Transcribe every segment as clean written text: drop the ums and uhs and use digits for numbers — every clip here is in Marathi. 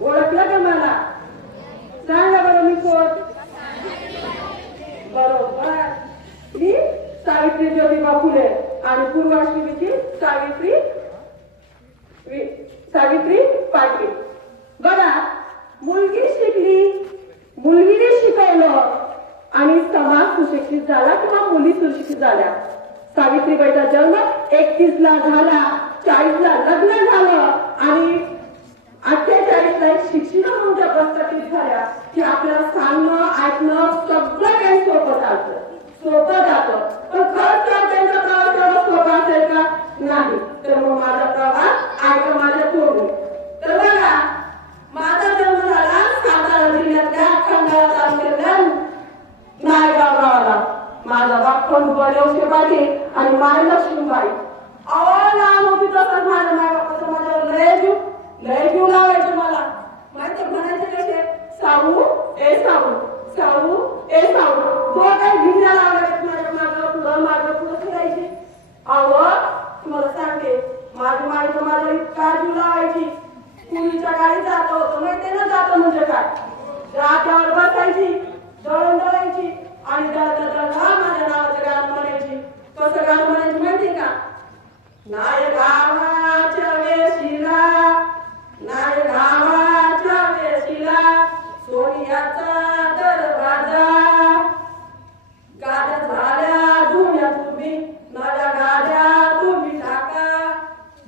ओळखलं का मला? सांगा बरं मी कोण? बरोबर, मी सावित्री ज्योतिबा फुले आणि पूर्वाश्रमीची सावित्री पाटील. बघा, मुलगी शिकली, मुलगीने शिकवलं आणि समाज सुशिक्षित झाला किंवा मुली सुशिक्षित झाल्या. सावित्रीबाईचा जन्म 31 ला झाला, 40 ला लग्न झालं आणि 48 ला शिक्षिका म्हणून त्या प्रस्थापित झाल्या की आपल्याला सांगणं ऐकणं सगळं काही सोपं जातं, सोपं जातं. पण खरंच तर त्यांचा प्रवास एवढा सोपा असेल का? नाही. तर मग माझा प्रवास ऐका माझ्या तोडून. तर बघा, माझा जन्म झाला सातारा जिल्ह्यातल्या खंडाळा तालुक्यातल्या नायगाव गावाला. माझा बाप खंडोबा देवशे पाटील आणि माय लक्ष्मीबाई. अहो, लहान होती तसंच माझ्या मायबापाचं माझ्यावर लय जीव लावायचे. मला माहिती म्हणायचे कसे, साऊ ए साऊ, साऊ ए साऊ. तो काही भिंड्या लावायचे माझ्या मागं पुढं फिरायची. अहो, तुम्हाला सांगते, माझी माई तर माझ्या इतका जीव लावायची. पूर्वीच्या काळी जात होतं माहिती ना, जातं म्हणजे काय, रात्यावर बसायची, दळण दळायची आणि माझ्या नावाचं गाणं म्हणायची. कसं गाणं म्हणायची माहिती का? नाय गावाच्या वेशीला, नाय गावाच्या वेशीला सोनियाचा दरवाजा, गाड्या झाल्या धुम्या तुम्ही, नव्या गाड्या तुम्ही टाका,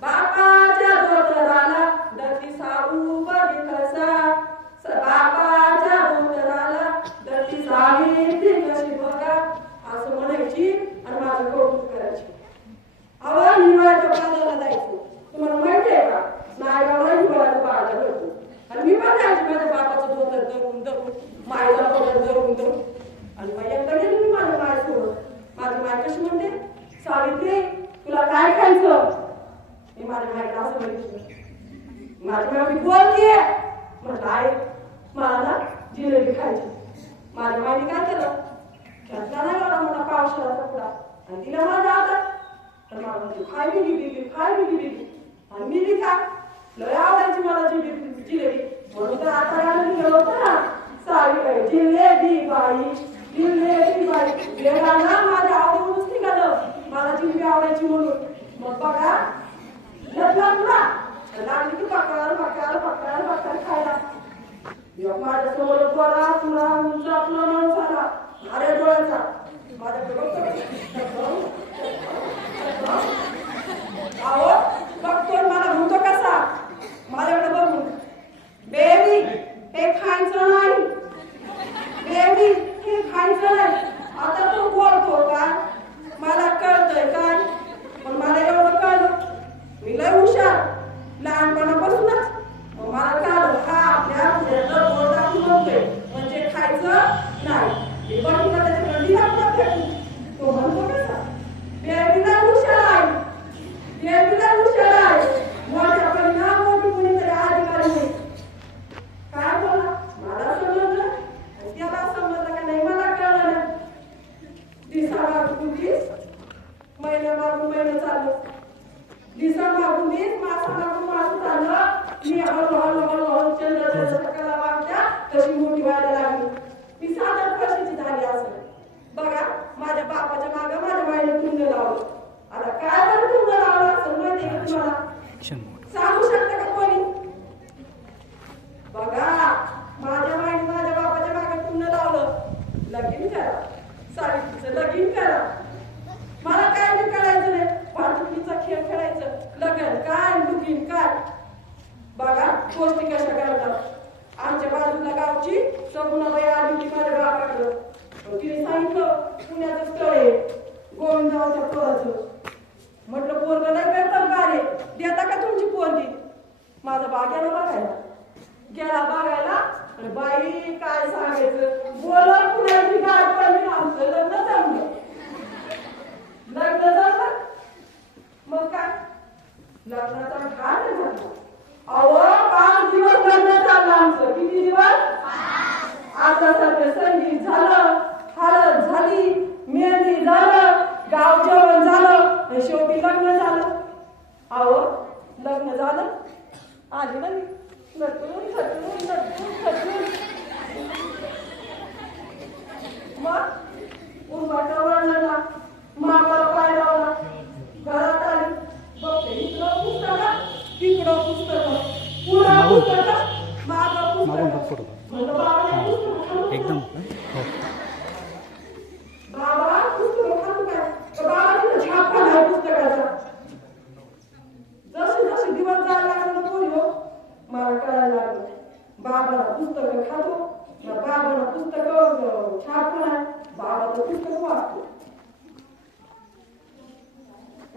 बापाच्या धोतराला दती साऊ बघी कसा, बापाच्या धोतराला दती सावित्री कशी बघा, असं म्हणायची आणि माझं कौतुक करायची. अहो, हिवाळ्याच्या बाजाराला जायचो. तुम्हाला माहिती आहे का, नायगावला हिवाळ्याचा बाजार होतो आणि मी पण जायची माझ्या बापाचं धोतर धरून धरून, मायला धोतर धरून धरून. आणि माझ्याकडे गेली मी माझ्या मायसोबत. माझी माय कशी म्हणते, सावित्री तुला काय खायचं? मी माझ्या मायला असं म्हणते. माझी माय बोलतीये म्हटलं, आई मला ना जिलेबी खायची. माझ्या मायने काय केलं, घेतला नाही एवढा मोठा पावसाळा कपडा आणि तिला माझ्या हातात. तर मला म्हणते, खाय मी जिलेबी. आणि मी बी का लय आवडायची मला जिलेबी. म्हणून तर आता गाणं गेलो होतं ना, सावित्री जिलेबी बाई, जिलेबी बाई. हे गाणं माझ्या आवडूनच निघालं, मला जिलेबी आवडायची म्हणून. मग बघा, लागली की पक्कार खायला. माझ्या समोर बरा तुला उंच आपला माणूस आला, अरे डोळ्याचा. अहो, बघतोय मला म्हणतो कसा, माझ्याकडे बघून, बेबी हे खायचं नाही, बेबी हे खायचं नाही. आता तू बोलतो काय, मला कळतंय काय, पण मला एवढं कळलं, मी लय हुशार लहानपणापासूनच. मला कळलं, हा आपल्या मुलाला बोल दाखवून म्हणतोय म्हणजे खायचं नाही. मी बघितलं त्याच्याकडे दिला फेकून. तो म्हणतो कसा, बेबीला हुशार आहे, बेबीला हुशार आहे. मोठ्या पण ना मोठी कोणीतरी अधिकारी नाही. काय बोला, मला समजलं त्याला समजलं का नाही मला कळलं नाही. दिसा मागून दिस, महिना मागून महिना चाललं, दिसा मागून दिस, मासा मागून मास चाललं. मी हळूहळू चंद्राच्या सकाळला वागत्या तशी मोठी व्हायला लागली. मी 7-8 वर्षाची झाली असेल. बघा, माझ्या बापाच्या मागं माझ्या माईने तुंड लावलं. आता काय बरं तुंड लावलं असेल माहिती का तुम्हाला? सांगू शकता का कोणी? बघा, माझ्या माईने माझ्या बापाच्या मागे तुंड लावलं, लगीन करा, सावित्रीचं लगीन करा. मला काय बी करायचं नाही, भांडुकीचा खेळ खेळायचं, लग्न काय लगीन काय. बघा गोष्टी कशा करतात. आमच्या बाजूला गावची सगुणाबाई आली होती माझ्या बापाकडं. तिने सांगितलं पुण्याचं स्थळ आहे गोविंदरावच्या पोराचं. म्हटलं पोरगं नाही करतात का रे, देता का तुमची पोरगी? माझा बा गेला बघायला. बाई काय सांगायचं, बोला पुण्याची गाठ पडली, आमचं लग्न जमलं. मग काय लग्नाचा घाट झाला. अहो, 5 दिवस लग्न चाललं आमचं. किती दिवस? आता सगळं संगीत झालं, हळद झाली, मेहंदी झालं, गाव जेवण झालं, शेवटी लग्न झालं. अहो, लग्न झालं, आली ना मी फोटो म्हणलं बाबा हां पुस्तकं एकदम हो बाबा पुस्तकं खातो काय तर बाबा तिथं छाप काढला पुस्तकाचा जसे जसे दिवस जायला लागला तो ह्यो मला कळायला लागलं बाबाला पुस्तकं खातो बाबाला पुस्तकं छाप काढला बाबाचं पुस्तक वाचतो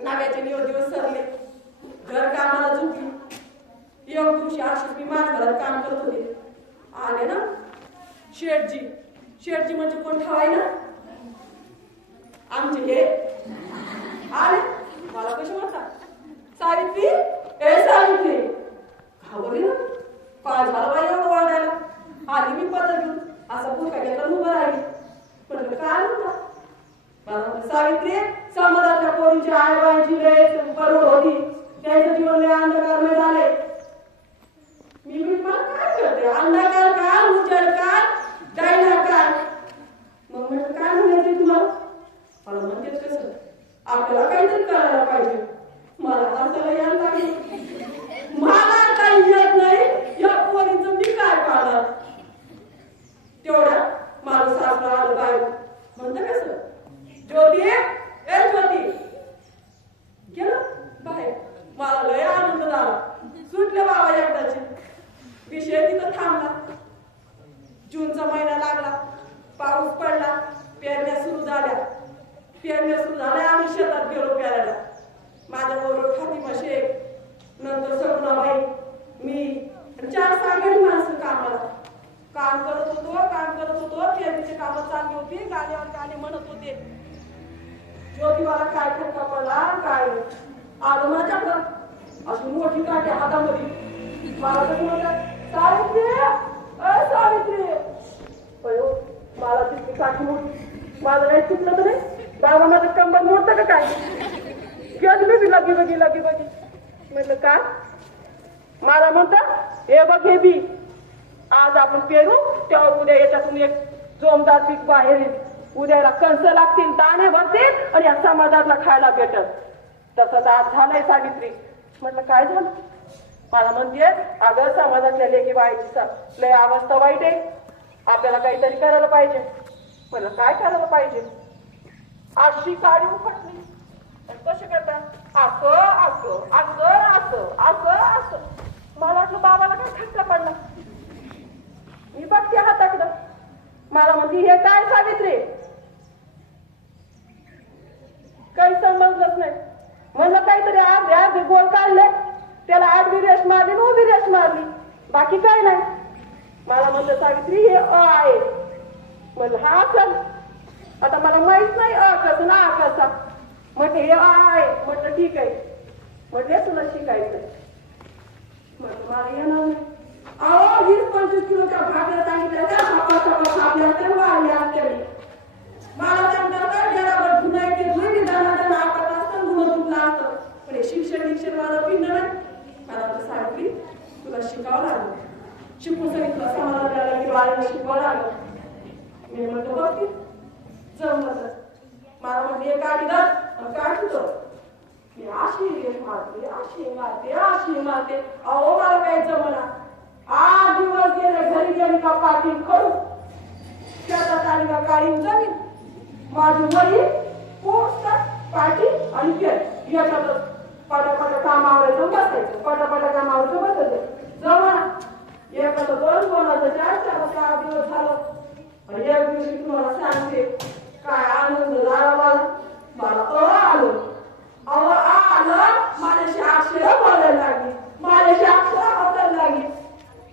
नव्याचे दिवस सरले घर कामाला झुकली एक दिवशी अशीच मी माझ्या घरात काम करत होते आले ना शेठजी शेठजी म्हणजे कोण ठेवाय ना आमचे हे आले मला कशी म्हणतात सावित्री ए सावित्री घाबरली ना पाय झाला बाई एवढं वाढायला आली मी पदर घेऊन असा पुरका घेतला उभं राहिली म्हटलं काय म्हणता मला म्हणलं सावित्री समाजातल्या पोरींची आईबाईंची लय बरोबर होती त्यांचं जीवन लय अंधकारमय झाले मी मला काय करते अंधकार का उजेड का डायना का मग म्हटलं काय म्हणायचे तुला मला म्हणतेच कसं आपल्याला काहीतरी करायला पाहिजे मला हसायला यायला लागेल मला काही येत नाही या पोरींचं मी काय पाहणार तेवढ्या माझं सासरा आलं बाहेर म्हणतं कसं ज्योती ए ज्योती गेलं बाहेर मला लय आनंद झाला सुटले बाबा एकदाचे विषय तिथं थांबला जूनचा महिना लागला पाऊस पडला पेरण्या सुरू झाल्या आम्ही शेतात गेलो पेरायला माझ्याबरोबर फातिमा शेख नंतर सगुणाबाई मी 4-6 माणसं कामाला काम करत होतो पेरणीची कामं चालली होती गाण्यावर गाणे म्हणत होते ज्योतिबाला काय खटका पडला काय आलं माझ्याकडं अशी मोठी काठी हातामध्ये मला तर म्हणतात सावित्री सावित्री अयो मला तिथली काठी मोठी माझं काही चुकलं तर नाही बाबा माझं कंबर मोडतं का काय गेली लगी बघी म्हटलं काय मला म्हणतात हे बघ हे बी आज आपण पेरू तेव्हा उद्या याच्यातून एक जोमदार पीक बाहेर येईल उद्याला कंस लागतील दाणे भरतील आणि या समाजातला खायला भेटत तसं तर आज झालंय सावित्री म्हटलं काय झालं मला म्हणते अगं समाजातल्या लेकी बाईची लय अवस्था वाईट आहे आपल्याला काहीतरी करायला पाहिजे म्हटलं काय करायला पाहिजे अशी काळी उफटली कसे करतात असं मला वाटलं बाबाला काय खटका पडला मी बघते हाताकडं मला म्हणते हे काय सावित्री काही समजलंच नाही म्हणलं काहीतरी अर्धे गोल काढले त्याला आडवी रेष मारली आणि उभी रेष मारली बाकी काय नाही मला म्हणलं सावित्री हे आहे म्हणलं हा चल आता मला माहित नाही कसं ना कसा म्हटलं हे आहे म्हटलं ठीक आहे म्हटलं तुला शिकायचं म्हटलं मला येणार नाही अहो 20-25 किलोच्या भाकऱ्या सांगितल्या त्या आपल्या तेव्हा आल्या आमच्याकडे मला त्यांच्या जरावर धुनायचे धुई दाना आपत असतं गुण तुटला असतं पण हे शिक्षण माझं पिंड नाही मला तर सावित्री तुला शिकावं लागलं शिकून सांगितलं समाजाला की बाळाला शिकवावं लागलं मी म्हणतो बघ जमलं तर मला म्हणते गाडी काढतो मी अशी मारते अहो मला काही जमना 8 दिवस गेले घरी गेली का पाठी करू शेतात आली का काळी जमीन माझी वडी पोचतात पाठी आणि पेट याच्यातच पटापट कामावर बसायचं बसायचं जमना एखादं 2 कोणाचं 4 दिवस झालं आणि एक दिवशी तुम्हाला सांगते काय आनंद झाला मला आलं माझ्याशी अक्षरं बोलायला लागली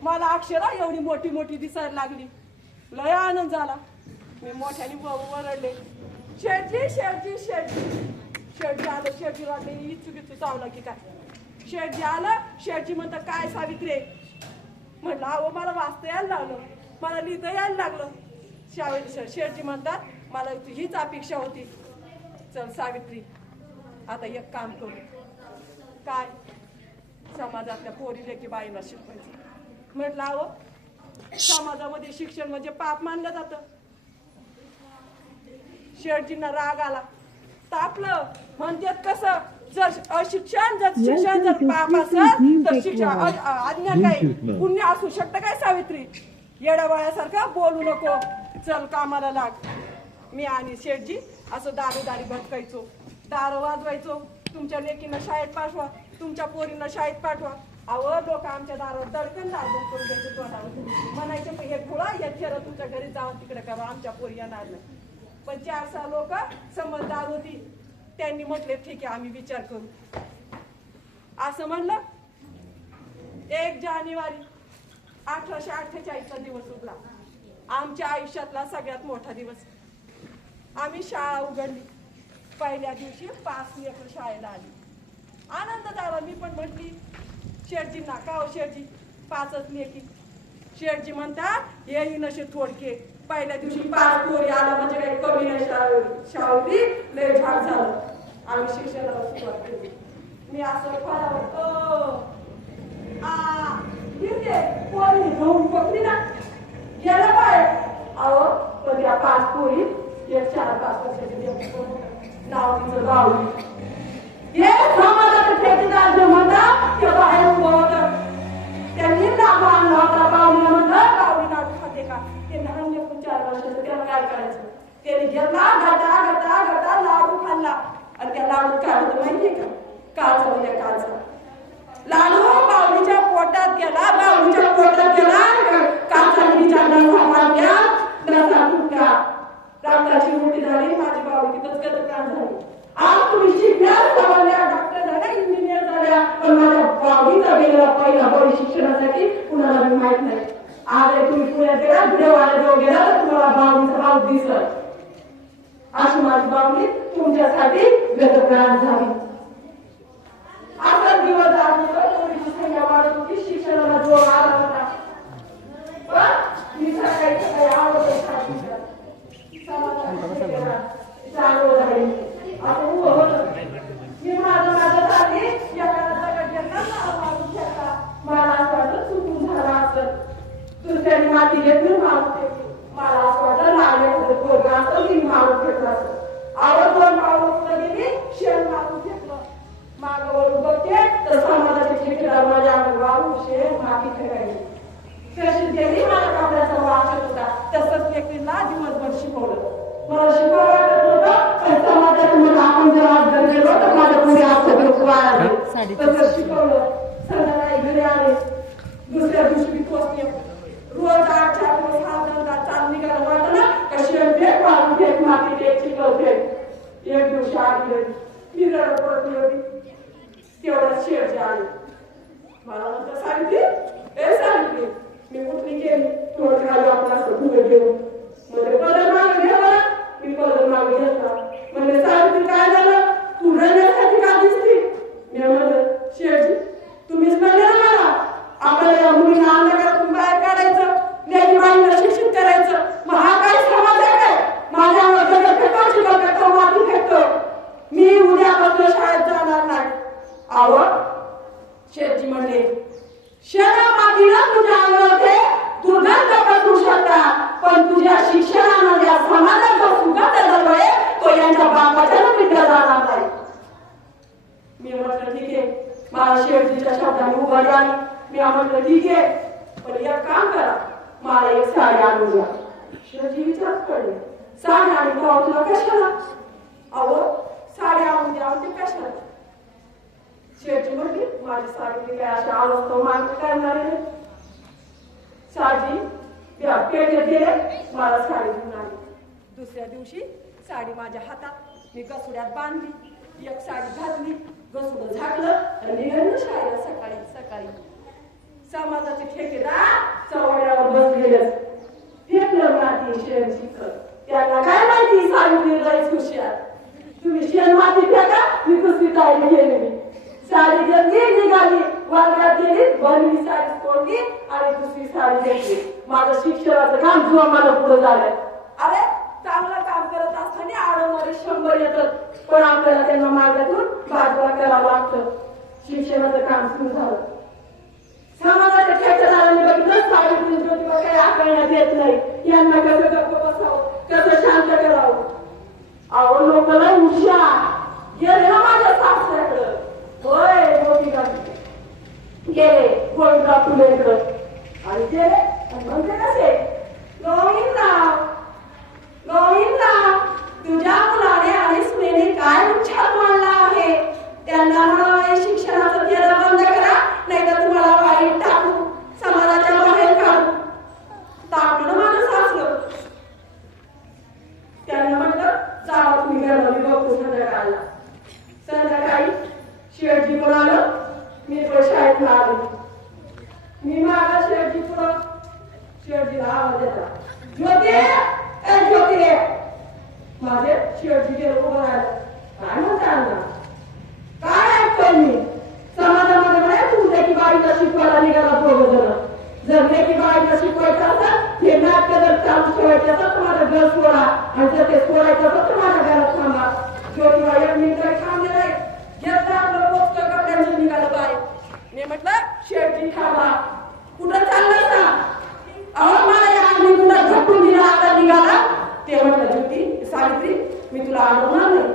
मला अक्षरं एवढी मोठी दिसायला लागली लय आनंद झाला मी मोठ्याने वरडले शेठजी आलं शेठजी वाटले इचुकीचं चावलं की काय शेठजी आलं शेठजी म्हणतात काय सावित्री म्हटलं अहो मला वाचता यायला लागलं मला लिहिता यायला लागलं शेठजी म्हणतात मला हीच अपेक्षा होती चल सावित्री आता एक काम करू काय समाजातल्या पोरी लेकी बाईला शिकवायचं म्हटलं अहो समाजामध्ये शिक्षण म्हणजे पाप मानलं जातं शेठजींना राग आला तापलं म्हणतात कसं जर शिक्षण जर पाप असेल तर शिक्षण अज्ञा काय पुण्य असू शकतं काय सावित्री येडाबाळ्यासारखा बोलू नको. चल कामाला लाग. मी आणि शेठजी असं दारी भटकायचो, दार वाजवायचो. तुमच्या लेकीनं शाळेत पाठवा, तुमच्या पोरीनं शाळेत पाठवा. अहो लोक आमच्या दारात दडकन लागून करून द्यायचे तोंडावर. म्हणायचे हे खुळा या खेळ तुमच्या घरी जाऊन तिकडे करा, आमच्या पोरी येणार नाही. पण 4-6 लोक समजदार होती. त्यांनी म्हटले ठीक आहे आम्ही विचार करू. असं म्हणलं. 1 जानेवारी 1848चा दिवस उगला. आमच्या आयुष्यातला सगळ्यात मोठा दिवस. आम्ही शाळा उघडली. पहिल्या दिवशी 5 लेकरं शाळेला आली. आनंद झाला. मी पण म्हटली शेठजींना का हो शेठजी 5च लेकी. शेठजी म्हणतात येई नशे थोडके. पहिल्या दिवशी 5 पोरी आला म्हणजे काही कमी नाही. शाळेतली लय झाड झालं. आम्ही शिक्षणाला सुरुवात केली. मी असं फळावर पोरी घेऊन पकडी ना गेला पाय. अहो पण त्या 5 पोरी एक 4-5 वर्षाची नाव तिचं बावली. हे समाजाचं ठेकेदार जे म्हणतात ते बाहेर उभं होतं. त्यांनी नाव आणलं होता बावलीला. म्हणलं बावली नाव खाते का. ते लहान लेकरून 4 वर्षाचं त्याला काय करायचं. त्याने घेतला गटा लाडू खाल्ला. आणि त्या लाडू काय होतं माहितीये का. काच होत्या काच. लाडू बावलीच्या पोटात गेला. बावलीच्या पोटात गेला. काचाने विचारला सामान्या नसा फुटला. रक्ताची उलटी झाली. माझी बावली तिथंच गतप्राण झाली. आज तुम्ही शिकल्या सामान्या डॉक्टर झाल्या इंजिनियर झाल्या. पण माझ्या बावलीचा गेलेला पहिला बळी शिक्षणासाठी कुणाला माहित नाही. आज तुम्ही पुण्यात गेला देवाला जवळ गेला तर तुम्हाला बावलीचा भाव दिसत. अशी माझी बावली तुमच्यासाठी गतप्राण झाली. असा दिवस संख्या वाढत होती. शिक्षणाला जोर आला होता. पण मी सकाळी आवडत चांगलं झाले. असं उभं होतं. मी माझं झाली मला असं वाटत चुकून झाला असत. दुसऱ्याने माती घेतली मारून फेकली. मला असं वाटत लागले पोरग असतं मी मारून फेकलं असत. आवड 2 पावलं गेली शेण मारून फेकलं. मागं वळून बघते तर समाजाचे ठेकेदार माझ्या अंगावर शेण माती फेकायची. कशी गेली माझ्या कपड्याचा वास येत होता. तसंच व्यक्तीला दिवसभर शिकवलं. मला शिकवायला वाटत नव्हतं. पण समाजात मला आपण जर आज घरी गेलो तर माझ्या पुढे असं तसं शिकवलं. संध्याकाळी घरी आले. दुसऱ्या दिवशी मी पोचले. रोज 8-4 दिवस हा धंदा चालू निघाला. वाटलं ना कशी फेक मारून फेक माती फेक चिखल फेक. एक दिवशी आली घरी. मी रडत पडली होती. तेवढ्यात शेठजी आले. मला म्हणतात सांगितली ए सांगितली. मी उठली गेली. थोडं खाली आपण असं धुवे घेऊन म्हणजे पदर मागे घे मला. मी पदर मागे घेतला. म्हणजे सांगितली काय झालं तू रडण्यासाठी का दिसती. मी म्हणलं शेठजी तुम्हीच म्हणले ना मला आपल्याला मुलींना अंधकारातून बाहेर काढायचं. लेकी बाईंना शिक्षित करायचं. मग हा काय समाज आहे काय. माझ्यावर दगड फेकतो चिखल फेकतो माती फेकतो. मी उद्यापासून शाळेत जाणार नाही. अहो शेठजी म्हणले शेणा मातीनं तुझ्या अंगावर दुर्गंध पसरू शकता. पण तुझ्या शिक्षणानं ज्या समाजाचा सुगंध झालोय तो यांच्या बापाच्या मित्र जाणार नाही. मी म्हटलं ठीक आहे. मला शेठजीच्या शब्दाने उभारी आली. मी म्हटलं ठीक आहे पण एक काम करा मला एक साडी आणून द्या. शेठजी विचारत पडले साडी आणि तुला कशाला. अहो साडी आणून द्या ते कशाला. शेठजी म्हटली माझी साडी काय अशा अवस्था मागणी करणार आहे. साडी पेटेत गेले. मला साडी घेऊन आली. दुसऱ्या दिवशी साडी माझ्या हातात. मी गसुड्यात बांधली. एक साडी घातली. गसुड झाकलं आणि निघालं शाळेला सकाळी. समाजाचे ठेकेदार चौघड्यावर बसलेले फेकलं माती शेण चिखल. त्यांना काय माहिती साडी लयच हुशार. तुम्ही शेण माती फेका मी कुस्ती तयारी केली. साडी घेतली निघाली. वर्गात गेली. भरली साडी सोडली आणि दुसरी साडी घेतली. माझं शिक्षणाचं काम जोमानं पुढे झालंय. अरे चांगलं काम करत असताना आडवणारे 100 येतात. पण आपल्याला त्यांना मार्गातून बाजूला करावं लागतं. शिक्षणाचं काम सुरू झालं. समाजाच्या ठेकेदारांनी बघितलं सावित्री ज्योतिबा काही आकलण्यात येत नाही. यांना कसं गप्प बसावं कसं शांत करावं. अहो लोकांना हुशार गेले ना माझ्या सासऱ्याकडं. होय ज्योतिबा गेले गोविंदराव फुलेकडं आणि गेले म्हणते कसे आवाज येतात ज्योती ए ज्योती रे माझे शेवटची गेलो उभं राहिलं काय म्हणतात ना काय ऐकतोय मी समाजामध्ये म्हणे तुमच्या की बाईला शिकवायला निघाला दोघं जण जर लेकी बाईला शिकवायचं असेल हे नाट्य जर चालू ठेवायचे असेल तर माझं घर सोडा आणि जर ते सोडायचं असेल तर माझ्या घरात थांबा ज्योतिबा एक मिनिट थांबले नाही घेतलं आपलं पोस्ट कपड्यांचं निघालं बाई मी म्हटलं शेवटी थांबा कुठं चाललं ना अहो मला या आम्ही कुठं झटून दिला आता निघाला ते म्हटलं ज्योती सावित्री मी तुला अडवणार नाही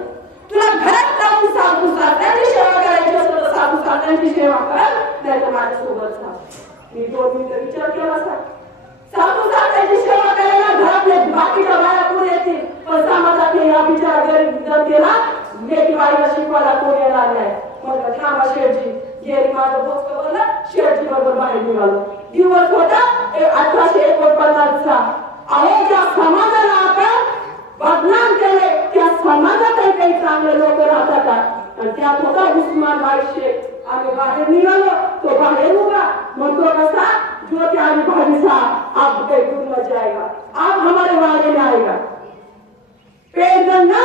तुला घरात जाऊन साधू साधण्याची सेवा करायची असेल तर साधू साधण्याची सेवा कर नाही तर माझ्यासोबत सांग मी 2 मिनिटं विचार केला साधू साधण्याची सेवा करायला घरातले बाकीच्या बाया कोण येतील पण समाजातले या बिचारा गरीब जनतेला लेकी बाईला शिकवायला कोण येणार नाही म्हटलं थांबा शेठजी गेली माझं बोचकं बोललं शेठजी बरोबर बाहेर निघालो दिवस होता 1849 चा अहो ज्या समाजाला आपण बदनाम केले त्या समाजात काही चांगले लोक राहतात आणि त्यात होता उस्मान शेख आम्ही बाहेर निघालो तो बाहेर उभा म्हणतो कसा ज्योति आम्ही भाभी साहब आप गए दूर मच जाएगा आप हमारे वाड़े में आएगा पेड़ गंगा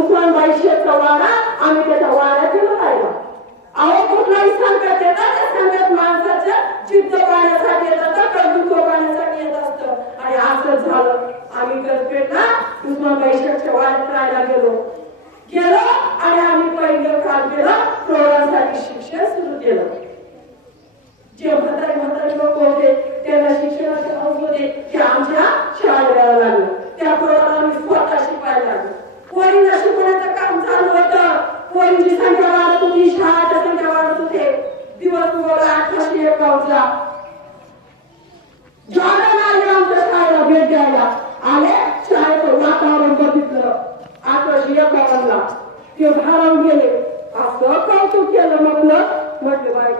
उस्मान शेखचा वाडा आम्ही त्याच्या वाड्यात गेलो राहिला अहो कुठलाही संकट येतात त्या संकट माणसाच्या चित्त पाण्यासाठी येतात कर्तृत्व पाण्यासाठी येत असतं आणि असंच झालं आम्ही करपेटला उस्मान शेखच्या वाड्यात राहायला गेलो आणि आम्ही पहिलं काम केलं प्रौढांसाठी शिक्षण सुरू केलं जे म्हातारे लोक होते त्यांना शिक्षणाचे हौस होते ते आमच्या शाळेला लागलं त्या प्रौढांना आम्ही स्वतः शिकवायला लागलो पोरींना शिकवण्याचं काम चालू होतं पोरींची संख्या वाढत होती शाळेच्या संख्या वाढत होते दिवस उगवला 1851 जॉर्डन आले आमच्या शाळेला भेट द्यायला आले शाळेचं वातावरण बघितलं 1851 ला ते भारावून गेले असं कौतुक केलं म्हटलं बाय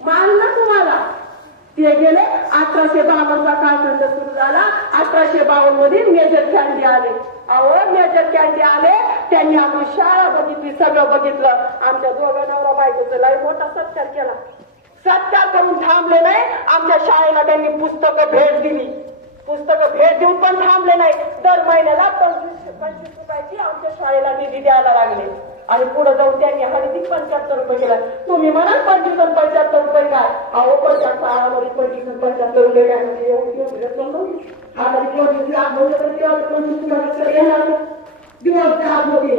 मानलं तुम्हाला ते गेले 1852 चा कालखंड सुरू झाला 1852 मध्ये मेजर कॅन्डी आले अहो मेजर कॅन्डी आले त्यांनी आपली शाळा बघितली सगळं बघितलं आमच्या दोघं नवरा बायकोचा लय मोठा सत्कार केला सत्कार करून थांबले नाही आमच्या शाळेला त्यांनी पुस्तकं भेट दिली पुस्तकं भेट देऊन पण थांबले नाही दर महिन्याला 25 रुपयाची आमच्या शाळेला निधी द्यायला लागले आणि पुढे जाऊन त्यांनी हळदी 75 रुपये केला तुम्ही म्हणाल 25 आणि 75 रुपये काय अहो पण त्या शाळामध्ये 25 आणि 75 रुपये काय म्हणजे आता दिवस जात होते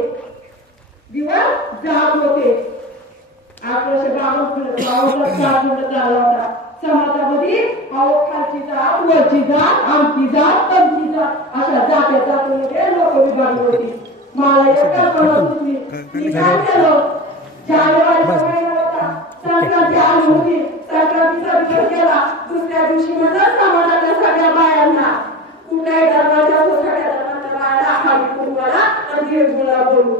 1852 झाला होता समाजामध्ये अहो खालची जात वरची जात आमची जात तमची जात अशा जात्या जातीमध्ये लोक विभागली होती मला एका म्हणत होती मी काय केलं जानेवारीचा महिना होता संक्रांती आली होती संक्रांतीचा विचार केला दुसऱ्या दिवशी म्हणलं समाजातल्या सगळ्या बायांना कुठल्याही धर्माच्या सगळ्या धर्माच्या बायांना हळदी कुंकवाला आणि दीडगुळा बोलू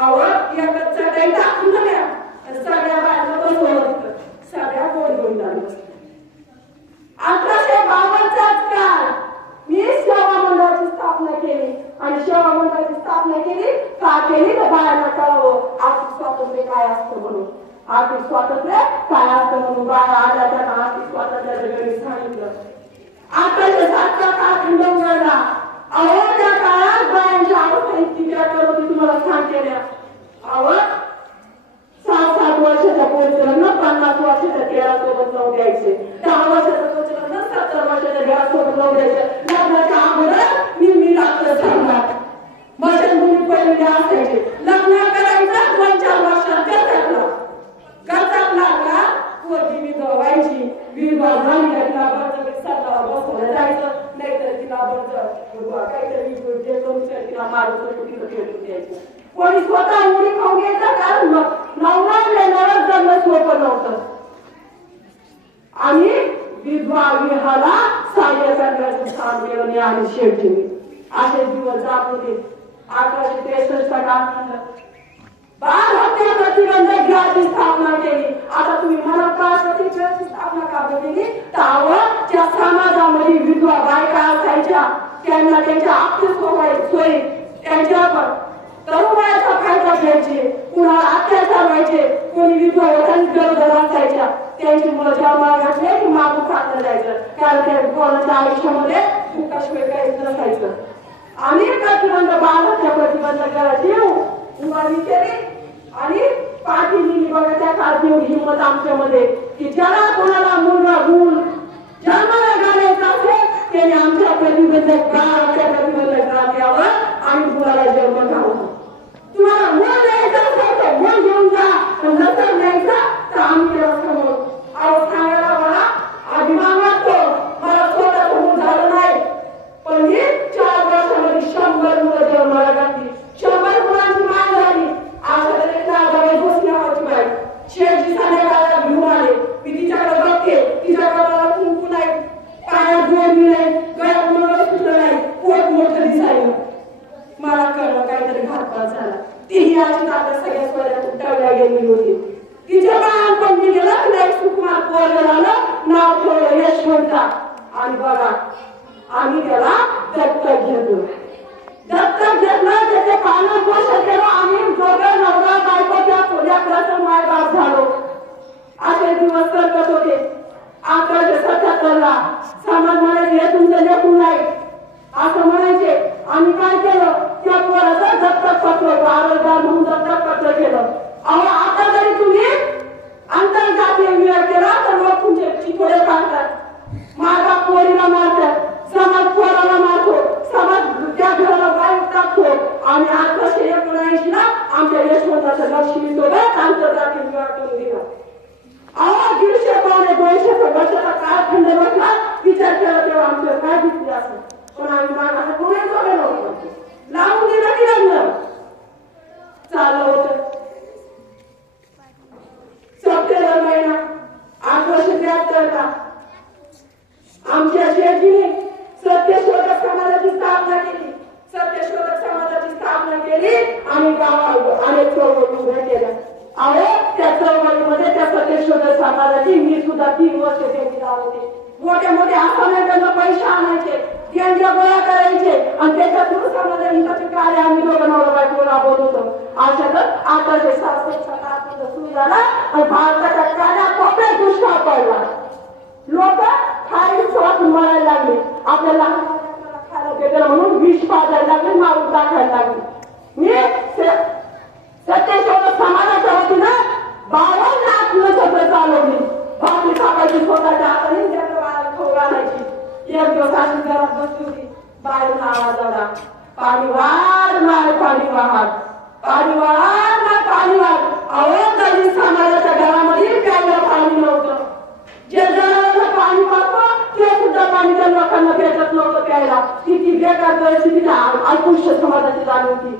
आवड एकच चटई टाकून दिल्या आणि सगळ्या बायांना बसवलं होतं सगळ्या गोड झाली 1852 काळ मी सेवा मंडळाची स्थापना केली आणि सेवा मंडळाची स्थापना केली का केली तर बायांना कळावं आर्थिक स्वातंत्र्य काय असतं म्हणून आर्थिक स्वातंत्र्य काय असतं म्हणून बाया आल्या त्यांना आर्थिक स्वातंत्र्याचं गणित सांगितलं 1807 चा कालखंड उघडला अहो त्या काळात बायांची अवस्था इतकी बेकार होती तुम्हाला सांगते ना अहो 7 वर्षाच्या पोरीचं लग्न 50 वर्षाच्या खेळासोबत लावून द्यायचे 10 वर्षाचं पोरीचं लग्न 70 वर्षाच्या खेळासोबत लावून द्यायचे लग्नाच्या अगोदर मी डॉक्टर सांगणार मशनभूमी पहिले असायचे लग्न करायचं 2-4 वर्षात गरजात लागला पोरगी विधवायची विधवा झाली तिला बळजबरी सरकार बसवलं जायचं नाहीतर तिला बळजबरी काहीतरी जे करून तिला मारून तिला भेटून द्यायचं कोणी स्वतः उडी खाऊन घ्यायचा कारण नवरा जन्म सोपं नव्हतं आणि विधवा विवाहाला सहाय्य करण्याचं स्थान मिळवणे आणि शेवटी असे दिवस जात होते 1863 चा कालखंड बाल हत्या प्रतिबंधक गृहाची स्थापना केली आता तुम्ही मला बाल प्रतिबंधक स्थापना का केली तर त्या समाजामध्ये विधवा बायका असायच्या त्यांना त्यांच्या आपली सोयी त्यांच्यावर तरुणाचा फायदा घ्यायचे कुणाला अत्याचार व्हायचे कोणी विधवा होताना गरोदर असायच्या त्यांची मुलं जन्माला घातले की मागून खाल्लं जायचं कारण ते कोणाच्या आयुष्यामध्ये सुखाशिवाय काहीच नसायचं. आणि प्रतिबंध बाळाच्या प्रतिबंध करायची उभारी केली आणि पाठीली बघा त्या काळात एवढी हिंमत आमच्यामध्ये की ज्याला कोणाला मुलगा गुण जन्माला घालायचा असेल त्याने आमच्या प्रतिबंधक बाळाच्या प्रतिबंधक घरात आणि मुलाला जन्म घालून तुम्हाला मूल द्यायचं असेल तर मूल घेऊन जा, पण नसेल द्यायचा तर आम्ही त्याला समोर आहोत सांगायला मला अभिमान वाटतो. मला स्वतःचं मूल झालं नाही, पण मी 4 वर्षामध्ये 100 मुलं जन्माला घातली, 100 मुलांची माय झाली. आता तर एक जागेवर बसली नावाची बाई शेठजी संध्याकाळला घेऊन आले. मी तिच्याकडे बघते, तिच्याकडे मला कुंकू नाही, पायात जोडली नाही, गळ्यात मंगळसूत्र नाही, पोट मोठं दिसायला. मला कळलं काहीतरी घातपात झाला. तीही अशी आता सगळ्या स्वऱ्या उठवल्या गेलेली होती. तिच्या बाळांपण मी गेलं नाही सुकुमार पोरगं झालं, नाव ठेवलं यशवंता. आणि बघा आम्ही त्याला दत्तक घेतलं. दत्तक घेतलं, त्याचे पालन पोषण केलं. आम्ही दोघं नवरा बायकोच्या पोल्याकडे मायबाप झालो. असे दिवस करत होते. 1877ला समाज म्हणायचे हे तुमचं लेकरू नाही असं म्हणायचे. आम्ही काय केलं, त्या पोराचं दत्तक पत्र आरोग्यात म्हणून दत्तक पत्र केलं. अहो आता जरी तुम्ही आंतरजातीय विवाह केला तर लोक तुमचे चिठोडे काढतात, मायबाप पोरीला मारतात, समाज पोराला मारतो, समाज त्या घराला वाईट टाकतो. आणि 1879ला आमच्या यशवंताचं लक्ष्मीसोबत आंतरजातीय विवाह करून दिला. अहो 150-200 वर्षाचा कालखंड बसला. विचार केला तेव्हा आमचं काय दिसले असं, पण आम्ही मागायला कोणी जोडे नव्हतं. लावून दिलं की लग्न चाललं होतं. सप्टेंबर महिना 1873ला आमच्या शेठजीने सत्यशोधक समाजाची स्थापना केली. सत्यशोधक समाजाची स्थापना केली आणि गावात अनेक चळवळी उभ्या केल्या. अहो त्या चळवळीमध्ये त्या सत्यशोधक समाजाची मी सुद्धा 3 वर्ष त्यांची होते. मोठे मोठे आसामांकडनं पैसे आणायचे, देणग्या गोळा करायचे आणि त्याच्यातून समाजा हिताचे कार्य आम्ही लोक नवरा बायको राबवत होतो. अशातच 1866चा काळ सुरू झाला आणि भारताच्या कानाकोपऱ्यात दुष्काळ पडला. लोक खाली स्वाद मरायला लागले. आपल्याला खायला भेटलं म्हणून विष पाजायला लागले, मारून टाकायला लागले. मी सत्यशोधक समाजाच्या वतीनं 52 आत्मसत्र चालवली. भाकरी कापायची स्वतःच्या हाताने, त्याच्या बाळाला खाऊ घालायची. एक दिवस अशी घरात बसली होती, बाहेरून आवाज आला, पाणी वाढ नाही पाणी वाढ, पाणी वाढ नाही पाणी वाढ. अहो कधी समाजाच्या घरामध्ये प्यायला पाणी नव्हतं. जे जनावरांना पाणी पाहतो ते सुद्धा पाणी त्या लोकांना भेटत नव्हतं प्यायला. किती बेकार परिस्थिती अस्पृश्य समाजाची झाली होती.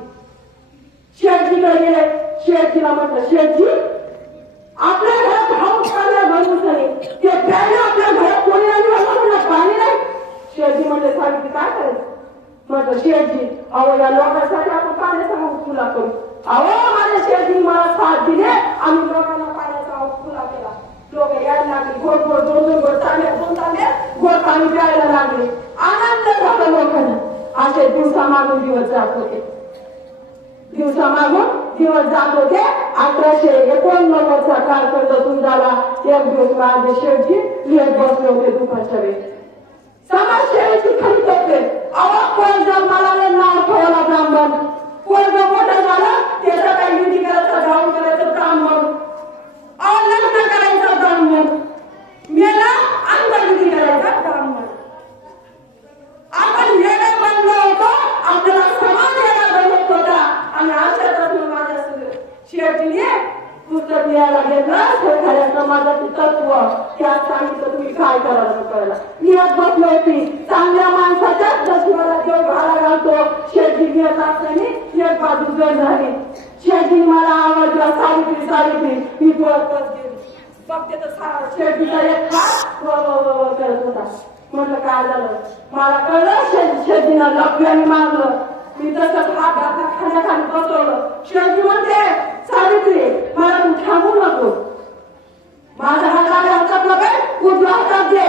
शेठजीकडे गेले. शेठजीला म्हटलं, शेठजी आपल्या घरात हाऊस पाणी भरून झाले, ते प्यायला आपल्या घरात कोणी नाही, पाणी नाही. शेठजी म्हटले, सावित्री काय करायचं? म्हटलं, शेठजी अहो या लोकांसाठी आपण पाण्याचा हाऊस खुला करू. अहो माझ्या शेठजी मला साथ दिले, आम्ही लोकांना पाण्याचा हाऊस खुला केला. लोक यायला लागले, गोड गोड 2-2 गोड चांगले गोड पाणी प्यायला लागले. आनंद झाला लोकांना. असे दिवसामागून दिवस जात होते, दिवसामागून दिवस जात होते. 1889चा कालखंड सुरू झाला. एक दिवस माझे शेठजी लिहित बसले होते दुपारच्या वेळी. समाजसेवेची खरी होते. अहो कोण जन्माला नाव ठेवायला ब्राह्मण, कोण मोठं झालं त्याचा काही विधी करायचा, गाऊन करायचं ब्राह्मण, लग्न करायचं ब्राह्मण, मेला अंगविधी करायचा ब्राह्मण. आपण वेगळे बनलो होतो, आपल्याला समाज वेगळा बनत होता. आणि अशातच माझ्या शेठजीने पुस्तक लिहायला घेतलं, एखाद्या समाजाची तत्व त्यात सांगितलं तुम्ही काय करायला कळलं. लिहत बसली होती. चांगल्या माणसाच्याच नशिबाला देव घाला घालतो. शेठजी लिहत असल्याने एक बाजू जर झाली. शेठजी मला आवडला, सावित्री सावित्री मी बोलत बसली. बघते तर शेठजीचा एक हात करत होता. म्हटलं काय झालं, मला कळलं शेठजीला लपल्याने मारलं. मी तसंच हात घातला, खाण्याखाली बसवलं. शेठजी म्हणते, सावित्री मला तू थांबू नको, माझा हात आल्या हातातला काय उजव्या हातात दे.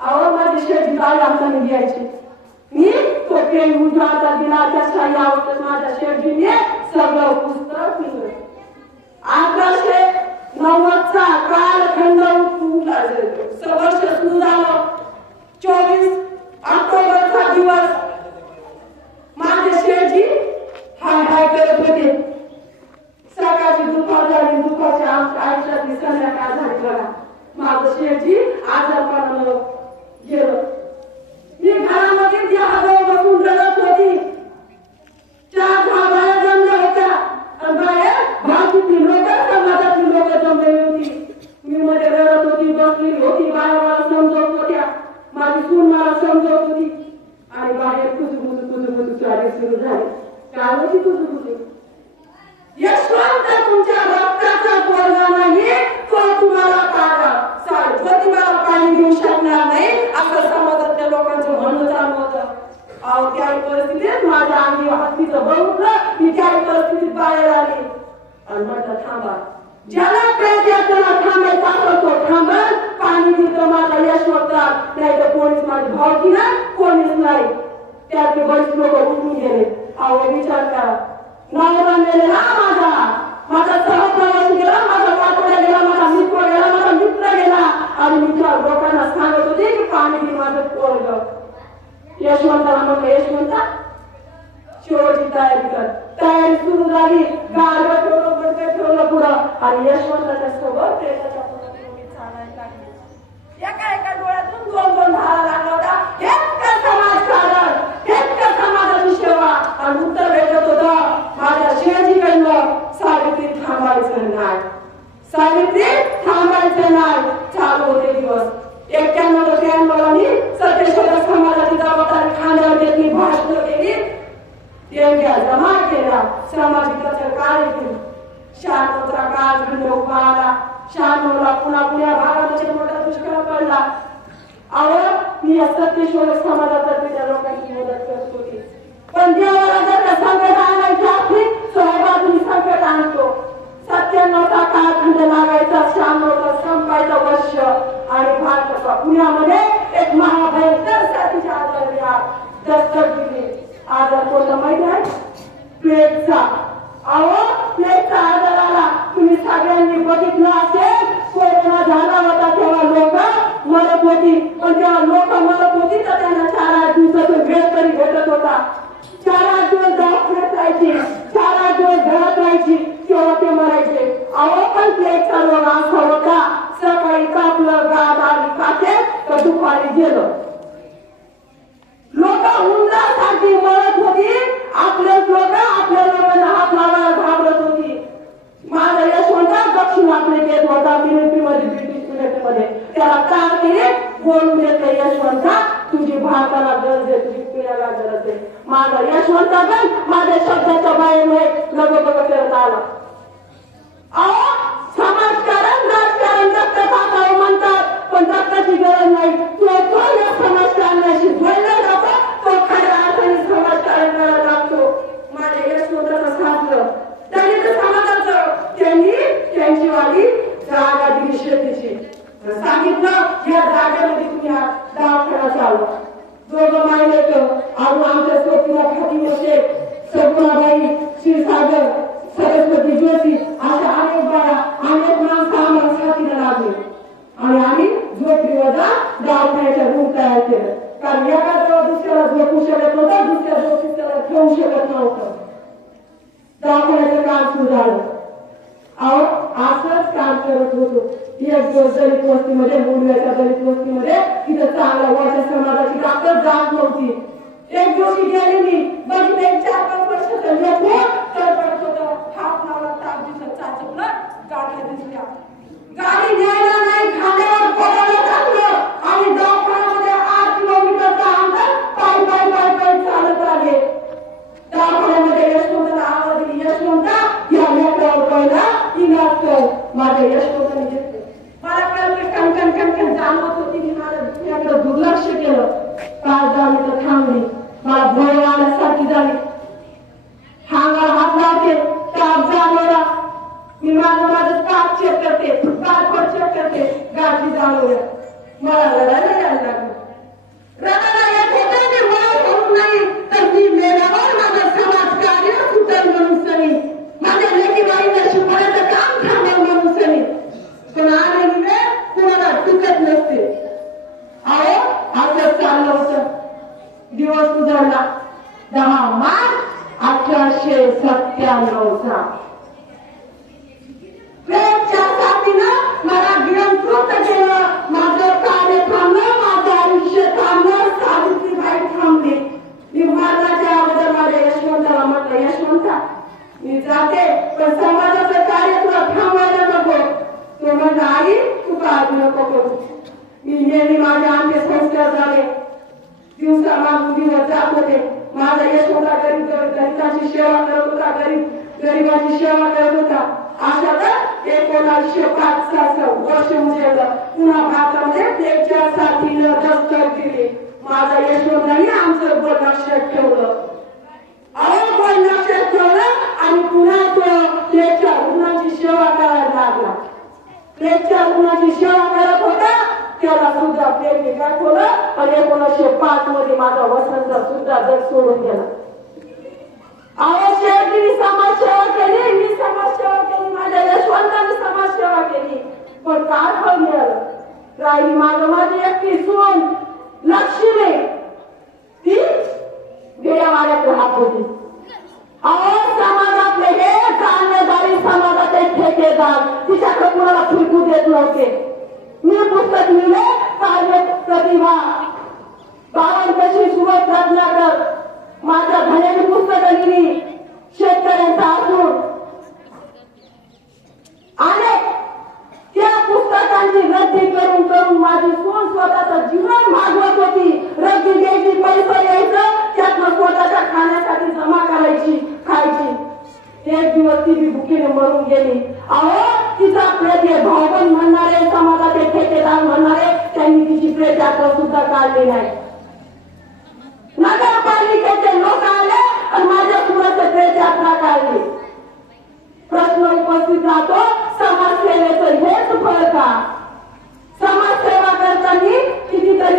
अहो माझी शेठजी डाव्या हाताने घ्यायची. मी तो पेन उजव्या हातात दिला. त्याच्या यावरच माझ्या शेठजीने सगळं पुस्तक लिहिलं. 1890चा कालखंड वर्ष सुरू झालं. समजवत होती आणि बाहेर कुजबुजू चाली सुरू झाली. काय होती कुजबुजू? यशवंत तुमच्या रक्ताचा पोरगा नाही, तो तुम्हाला पाडा ज्योतिबाला पाणी देऊ शकणार नाही असं समाजातल्या लोकांचं म्हणणं चालू होतं. अहो त्या परिस्थितीत माझ्या अंगी हत्तीचं बघितलं, मी त्या परिस्थितीत बाहेर आली आणि म्हटलं थांबा, ज्याला पाहिजे त्याला थांबायचा असं तो थांबल. पाणी दिलं माझा यशवंता, नाही तर कोणीच माझी भावकी ना कोणीच नाही. त्यातले बरेच लोक उठून गेले. अहो विचार करा, नवरा मेलेला माझा सहप्रवासी गेला, माझा पाठवडा गेला, माझा मित्र गेला, माझा मित्र गेला आणि मी त्या लोकांना सांगत होते की पाणी दिलं माझं पोरगं. यशवंताला म्हटलं यशवंता शेवटची तयारी कर. तयारी सुरू झाली. गाडगं ठेवलं, बडकं ठेवलं पुढं आणि यशवंताच्या सोबत प्रेताच्या पुढे मी चालायला लागली. एका डोळ्यातून दोन धारा लागला होता. हेच का समाजकारण, हेच का समाजाची सेवा. आणि उत्तर भेटत होतं माझ्या शेजीकडनं, सावित्री थांबायचं नाही, सावित्री थांबायचं नाही. चालू होते दिवस. 91-92 सत्यशोधक समाजाची जबाबदारी खांद्यावर घेतली, भाषण केली, देणग्या जमा केल्या, सामाजिकाचं कार्य केलं. 96चा काळ खंड उभा आला. 96ला पुन्हा पुण्या भागामध्ये मोठा दुष्काळ पडला. अहो मी या सत्यशोधक समाजातर्फे त्या लोकांची मदत करत होती. पण देवाला जर का संकट आणायचं असली सहभागी संकट आणतो. 97चा काळखंड लागायचा, 96चा संपायचा वर्ष आणि भारताचा पुण्यामध्ये एक महाभयंकर साथीच्या आजाराने दस्तक दिली. आजार कोणता माहिती आहे? प्लेगचा. अहो प्लेगचा आजार आला. तुम्ही सगळ्यांनी बघितलं असेल. कोरोना झाला होता तेव्हा लोक मरत होती, पण तेव्हा लोक मरत होती तर त्यांना 4-8 दिवसातून वेळ तरी भेटत होता. 4-8 दिवस दवाखान्यात राहायची, 4-8 दिवस घरात राहायची, तेव्हा ते मरायचे. अहो पण प्लेगचा रोग असा होता, सकाळी कापलं गाद आली काटे तर दुपारी गेलं. लोक उंदरासाठी मरत होती. आपले लोक आपल्या लोकांना हात लावायला घाबरत होती. माझा यशवंता दक्षिण आफ्रिकेत होता, मिलिटरीमध्ये, ब्रिटिश मिलिटरीमध्ये. त्याला काय केले बोलून देते, यशवंता तुझी भारताला गरज आहे, तुझी पिढ्याला गरज आहे. माझा यशवंता पण माझ्या शब्दाच्या बाहेर लगबग करत आला. अहो समाजकारण राजकारण रक्तपात म्हणतात, पण रक्ताची गरज नाही. तो या समाजकारणाशी जोडला जातो, तो खऱ्या अर्थाने समाजकारण करायला लागतो. माझ्या यशवंताचं साधलं त्यांनी तर समाजाचं, त्यांनी त्यांची वाली जागा दिली शेतीची. सांगितलं या जागेमध्ये तुम्ही दवाखाना चालवा. दोघं मायले अजून आमच्या सोबतीला फातिमा शेख, सगुणाबाई, क्षीरसागर, सरस्वती जोशी अशा अनेक बाया, अनेक माणसं आम्हाला साथीला लागली आणि आम्ही झोपडीवजा दवाखान्याच्या रूम तयार केलं. कारण एका जवळ दुसऱ्याला झोपू शकत नव्हतं, दुसऱ्या झोपीत त्याला ठेवू शकत नव्हतं. दवाखान्याचं काम सुरू झालं. अहो असंच काम करत होतो. एक दिवस दलित वस्तीमध्ये, मुंबईच्या दलित वस्तीमध्ये, तिथं चांगला वरच्या समाजाची डॉक्टर जात नव्हती. एक दिवशी गेली मी, बघितलं 4-5 वर्षाचं लेकरू तडफडत होतं. हात लावला, ताप दिसत, चाचपलं, गाड्या दिसल्या. गाडी न्यायला नाही, खांद्यावर कोणाला टाकलं आणि दवाखान्यामध्ये 8 किलोमीटरचा अंतर पायी चालत आले. दवाखान्यामध्ये यशवंताला आवाज दिली, यशवंता या लेकरावर पहिला इलाज कर. माझ्या यशवंताने घेतलं. मला कळलं कणकण जाणवत होती. मी माझ्या दुर्लक्ष केलं. काल झाली तर थांबली. मला भय आल्यासारखी झाली. हांगाला हात लावते, ताप जाणवला. मी माझं ताप चेक करते, कालपड चेक करते, गाठी जाणवल्या. मला रडायला यायला लागलं. रडायला येत होतं ते वळण होत नाही तर मी मेल्यावर माझं समाजकार्य सुटेल म्हणून सनी, माझ्या लेकीबाईंना शिकवण्याचं काम थांबेल म्हणून सनी. पण आलेली वेळ कुणाला टिकत नसते. अहो असंच चाललं होतं. दिवस उजाडला 10 मार्च 1897चा. प्रेमच्या साथीनं मला गिळंकृत केलं. माझं कार्य थांबलं, माझं आयुष्य थांबलं, सावित्रीबाई थांबली. मी भारताच्या अगोदर माझ्या यशवंताला म्हटलं, यशवंता मी जाते पण समाजाचं कार्य तुला थांबवायला नको. तो म्हणला आई तू काळजी नको करू. मी नेहमी माझे अंत्यसंस्कार झाले. दिवसा मागुंडीवर जात होते. माझा यशोदा गरीबाची सेवा करत होता, गरीबाची सेवा करत होता. अशातच 1905 वर्ष उजेडलं. पुन्हा भारतामध्ये त्याच्या साथीनं दस्तक दिली. माझा यशोदाने आमचं गोल लक्षात ठेवलं. गोल लक्षात ठेवलं आणि पुन्हा तो त्याच्या रुग्णाची सेवा करायला लागला. त्याच्या रुग्णाची सेवा करत होता. त्याला सुद्धा प्रेमी गाठवलं आणि 1905 मध्ये माझा वसंत सुद्धा जग सोडून गेला. शेवटी समाजसेवा केली, मी समाजसेवा केली, माझ्या यशवंताने समाजसेवा केली. पण काय फळ मिळालं? राहिली माझं माझी एकटी सून लक्ष्मी, ती गेल्यावाड्यात राहत होती. समाजातले हे जाणदारी समाजाचे ठेकेदार तिच्याकडे कुणाला फिरकू देत नव्हते. मी पुस्तक लिहिले कार्य प्रतिभा, बाबांपाशी सुबोध रत्नाकर, माझ्या धन्याची पुस्तकं लिहिली शेतकऱ्यांचा असून. आणि त्या पुस्तकांची रद्दी करून करून माझी सून स्वतःचं जीवन भागवत होती. रद्दी द्यायची, पैसा यायचं, त्यातनं स्वतःच्या खाण्यासाठी जमा करायची, खायची. एक दिवस ती भुकीने मरून गेली. तिचा प्रेत भावबंद म्हणणारे, समाजाचे ठेकेदार म्हणणारे, त्यांनी तिची प्रेत यात्रा सुद्धा काढली नाही. नगरपालिकेचे लोक आले आणि माझ्या सुनाचं प्रेत यात्रा काढली. प्रश्न उपस्थित राहतो, समाजसेवेचं हेच फळ का? समाजसेवा करताना कितीतरी